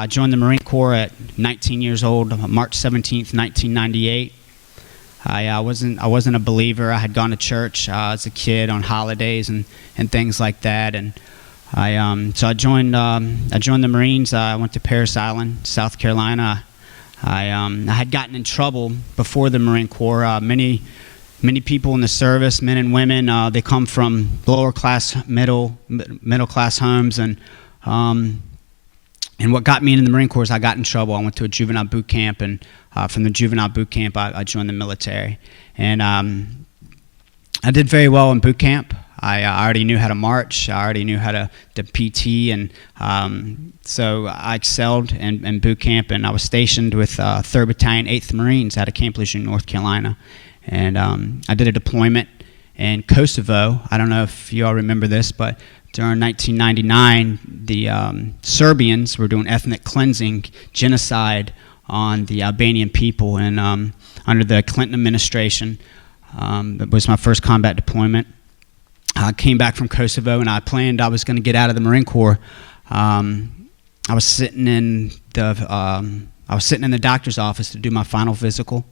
I joined the Marine Corps at 19 years old, March 17th, 1998. I wasn't a believer. I had gone to church as a kid on holidays and things like that, and I joined the Marines. I went to Parris Island, South Carolina. I had gotten in trouble before the Marine Corps. Many people in the service, men and women, they come from lower class, middle class homes, and what got me into the Marine Corps is I got in trouble. I went to a juvenile boot camp, and from the juvenile boot camp, I joined the military. And I did very well in boot camp. I already knew how to march. I already knew how to PT, and so I excelled in boot camp. And I was stationed with 3rd Battalion, 8th Marines out of Camp Lejeune, North Carolina. And I did a deployment in Kosovo. I don't know if you all remember this, but during 1999, the Serbians were doing ethnic cleansing, genocide on the Albanian people, and under the Clinton administration. It was my first combat deployment. I came back from Kosovo, and I planned I was going to get out of the Marine Corps. I was sitting in the doctor's office to do my final physical.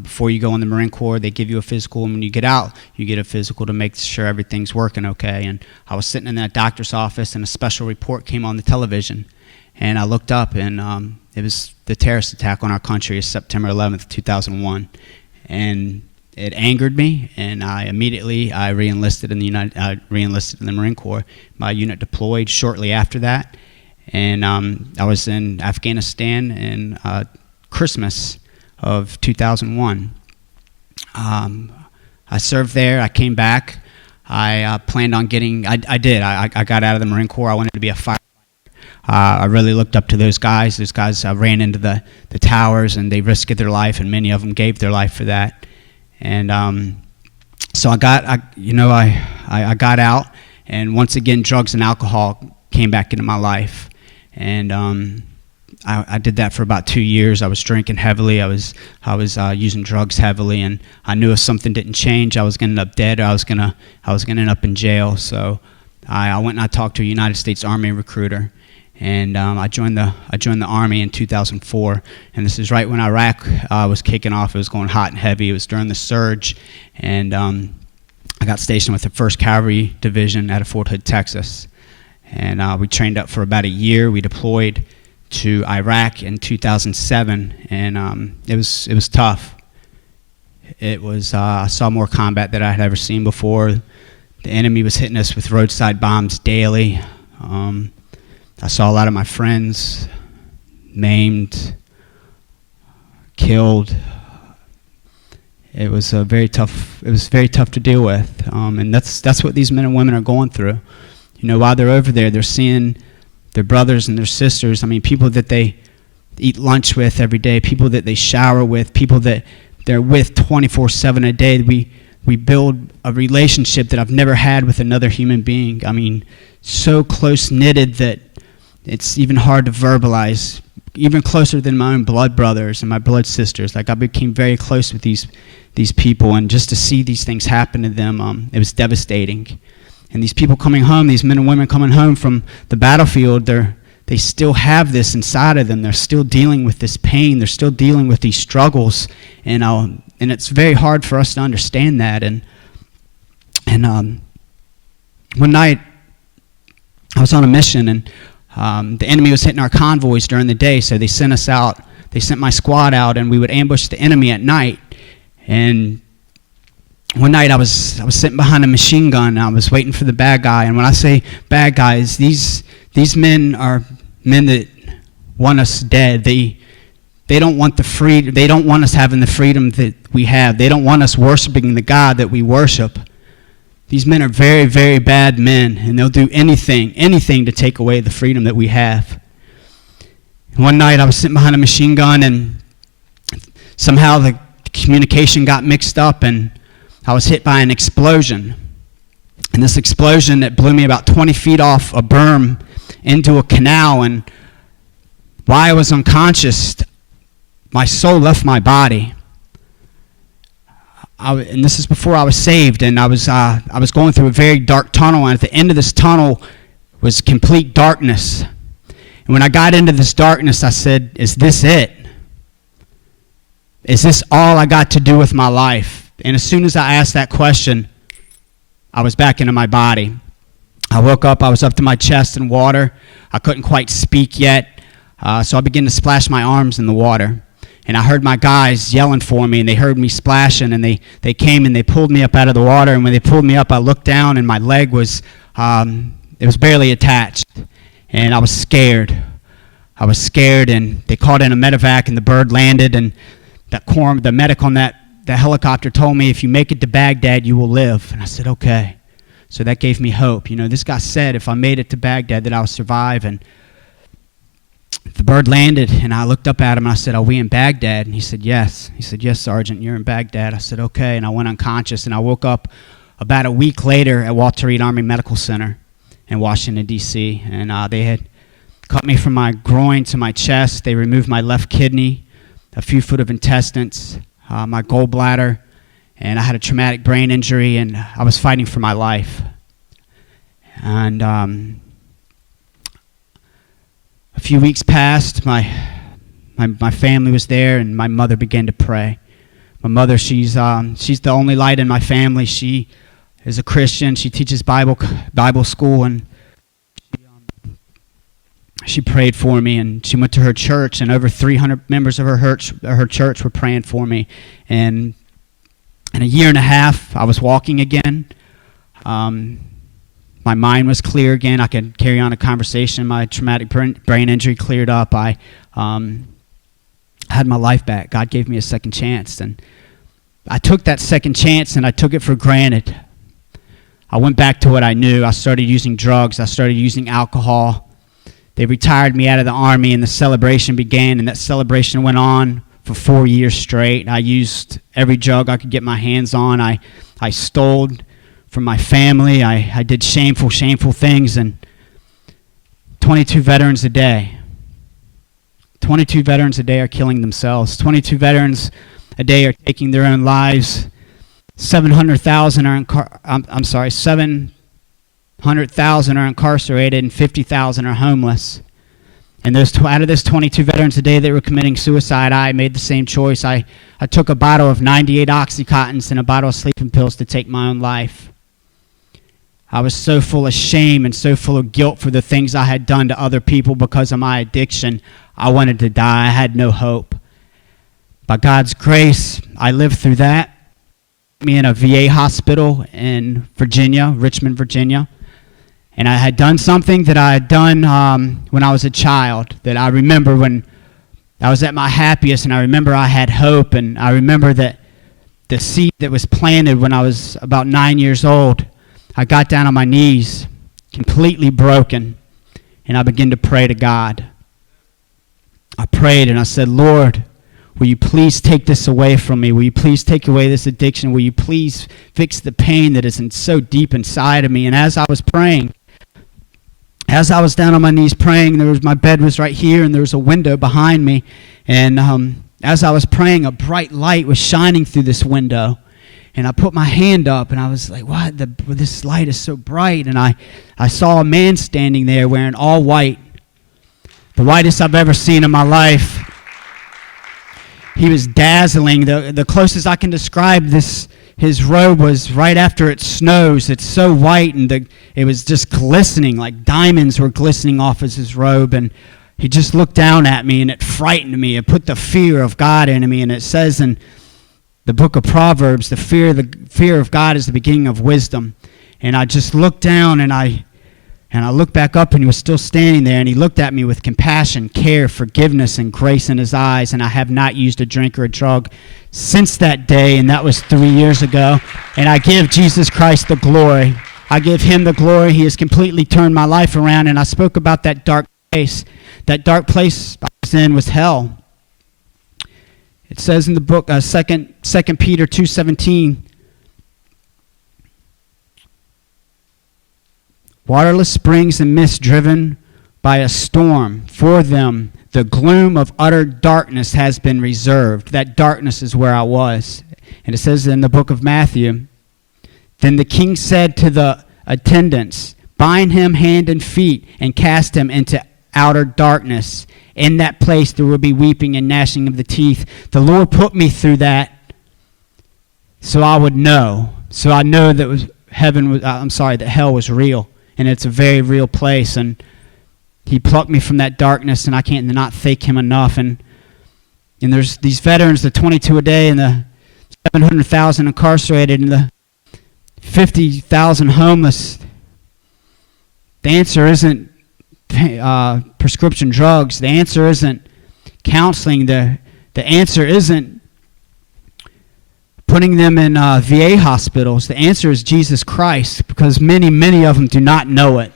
Before you go in the Marine Corps, they give you a physical, and when you get out, you get a physical to make sure everything's working okay. And I was sitting in that doctor's office, and a special report came on the television, and I looked up, and it was the terrorist attack on our country, September 11th, 2001, and it angered me, and I immediately re-enlisted in the Marine Corps. My unit deployed shortly after that, and I was in Afghanistan in Christmas of 2001. I served there. I came back. I planned on getting. I got out of the Marine Corps. I wanted to be a firefighter. I really looked up to those guys. Those guys ran into the towers, and they risked their life, and many of them gave their life for that. And so I got out, and once again, drugs and alcohol came back into my life, and I did that for about 2 years. I was drinking heavily. I was using drugs heavily, and I knew if something didn't change, I was going to end up dead, or I was going to end up in jail. So I went and I talked to a United States Army recruiter, and I joined the Army in 2004. And this is right when Iraq was kicking off. It was going hot and heavy. It was during the surge, and I got stationed with the 1st Cavalry Division out of Fort Hood, Texas. And we trained up for about a year. We deployed to Iraq in 2007, and it was tough. It was I saw more combat than I had ever seen before. The enemy was hitting us with roadside bombs daily. I saw a lot of my friends maimed, killed. It was very tough. It was very tough to deal with, and that's what these men and women are going through. You know, while they're over there, they're seeing their brothers and their sisters. I mean, people that they eat lunch with every day, people that they shower with, people that they're with 24/7 a day. We build a relationship that I've never had with another human being. I mean, so close-knitted that it's even hard to verbalize, even closer than my own blood brothers and my blood sisters. Like, I became very close with these people, and just to see these things happen to them, it was devastating. And these people coming home, these men and women coming home from the battlefield, they still have this inside of them. They're still dealing with this pain. They're still dealing with these struggles, and it's very hard for us to understand that. And one night, I was on a mission, and the enemy was hitting our convoys during the day, so they sent us out. They sent my squad out, and we would ambush the enemy at night. And one night I was sitting behind a machine gun, and I was waiting for the bad guy. And when I say bad guys, these men are men that want us dead. They don't want the freedom. They don't want us having the freedom that we have. They don't want us worshiping the God that we worship. These men are very, very bad men, and they'll do anything to take away the freedom that we have. And one night I was sitting behind a machine gun, and somehow the communication got mixed up, and I was hit by an explosion. And this explosion that blew me about 20 feet off a berm into a canal, and while I was unconscious, my soul left my body. And this is before I was saved, and I was going through a very dark tunnel, and at the end of this tunnel was complete darkness. And when I got into this darkness, I said, is this it? Is this all I got to do with my life? And as soon as I asked that question, I was back into my body. I woke up, I was up to my chest in water. I couldn't quite speak yet, so I began to splash my arms in the water. And I heard my guys yelling for me, and they heard me splashing, and they came and they pulled me up out of the water. And when they pulled me up, I looked down, and my leg was, it was barely attached. And I was scared. And they called in a medevac, and the bird landed, and the medic on the helicopter told me, if you make it to Baghdad, you will live. And I said, okay. So that gave me hope. You know, this guy said if I made it to Baghdad that I would survive. And the bird landed, and I looked up at him, and I said, are we in Baghdad? And he said, yes. He said, yes, Sergeant, you're in Baghdad. I said, okay. And I went unconscious, and I woke up about a week later at Walter Reed Army Medical Center in Washington, D.C., and they had cut me from my groin to my chest. They removed my left kidney, a few foot of intestines, my gallbladder, and I had a traumatic brain injury, and I was fighting for my life. And a few weeks passed. My family was there, and my mother began to pray. My mother, she's the only light in my family. She is a Christian. She teaches Bible school, and she prayed for me, and she went to her church, and over 300 members of her church were praying for me. And in a year and a half, I was walking again. My mind was clear again. I could carry on a conversation. My traumatic brain injury cleared up. I had my life back. God gave me a second chance, and I took that second chance, and I took it for granted. I went back to what I knew. I started using drugs. I started using alcohol. They retired me out of the Army, and the celebration began, and that celebration went on for 4 years straight. I used every drug I could get my hands on. I stole from my family. I did shameful things, and 22 veterans a day. 22 veterans a day are killing themselves. 22 veterans a day are taking their own lives. 700,000 are 700,000 are incarcerated, and 50,000 are homeless. And out of those 22 veterans a day that were committing suicide, I made the same choice. I took a bottle of 98 Oxycontins and a bottle of sleeping pills to take my own life. I was so full of shame and so full of guilt for the things I had done to other people because of my addiction. I wanted to die. I had no hope. By God's grace, I lived through that. Me in a VA hospital in Virginia, Richmond, Virginia. And I had done something that I had done when I was a child, that I remember when I was at my happiest, and I remember I had hope, and I remember that the seed that was planted when I was about 9 years old, I got down on my knees, completely broken, and I began to pray to God. I prayed, and I said, Lord, will you please take this away from me? Will you please take away this addiction? Will you please fix the pain that is so deep inside of me? And as I was praying, as I was down on my knees praying, my bed was right here, and there was a window behind me. And as I was praying, a bright light was shining through this window. And I put my hand up, and I was like, what? This light is so bright. And I saw a man standing there wearing all white, the whitest I've ever seen in my life. He was dazzling. The closest I can describe this, his robe was right after it snows. It's so white, and it was just glistening, like diamonds were glistening off of his robe. And he just looked down at me, and it frightened me. It put the fear of God into me. And it says in the book of Proverbs, the fear of God is the beginning of wisdom. And I just looked down, and I looked back up, and he was still standing there, and he looked at me with compassion, care, forgiveness, and grace in his eyes. And I have not used a drink or a drug since that day, and that was 3 years ago. And I give Jesus Christ the glory. I give him the glory. He has completely turned my life around. And I spoke about that dark place. That dark place I was in was hell. It says in the book, 2 Peter 2:17, waterless springs and mist driven by a storm. For them, the gloom of utter darkness has been reserved. That darkness is where I was. And it says in the book of Matthew, then the king said to the attendants, bind him hand and feet and cast him into outer darkness. In that place there will be weeping and gnashing of the teeth. The Lord put me through that so I would know. So I know that that hell was real, and it's a very real place. And he plucked me from that darkness, and I can't not thank him enough. And there's these veterans, the 22 a day, and the 700,000 incarcerated, and the 50,000 homeless. The answer isn't prescription drugs. The answer isn't counseling. The answer isn't putting them in VA hospitals. The answer is Jesus Christ, because many, many of them do not know it.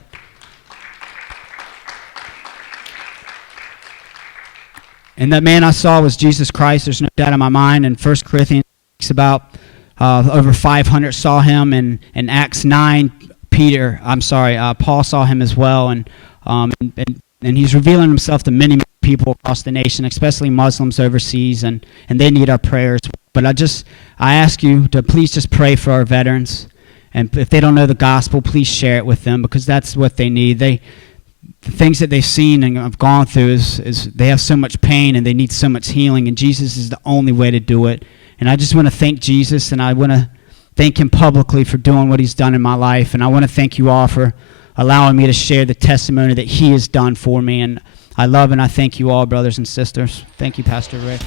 And that man I saw was Jesus Christ. There's no doubt in my mind. And 1 Corinthians speaks about over 500 saw him. And in Acts 9, Paul saw him as well. And he's revealing himself to many, many people across the nation, especially Muslims overseas, and they need our prayers. But I ask you to please just pray for our veterans. And if they don't know the gospel, please share it with them, because that's what they need. The things that they've seen and have gone through is they have so much pain and they need so much healing, and Jesus is the only way to do it. And I just want to thank Jesus, and I want to thank him publicly for doing what he's done in my life. And I want to thank you all for allowing me to share the testimony that he has done for me. And I love and I thank you all, brothers and sisters. Thank you, Pastor Wray.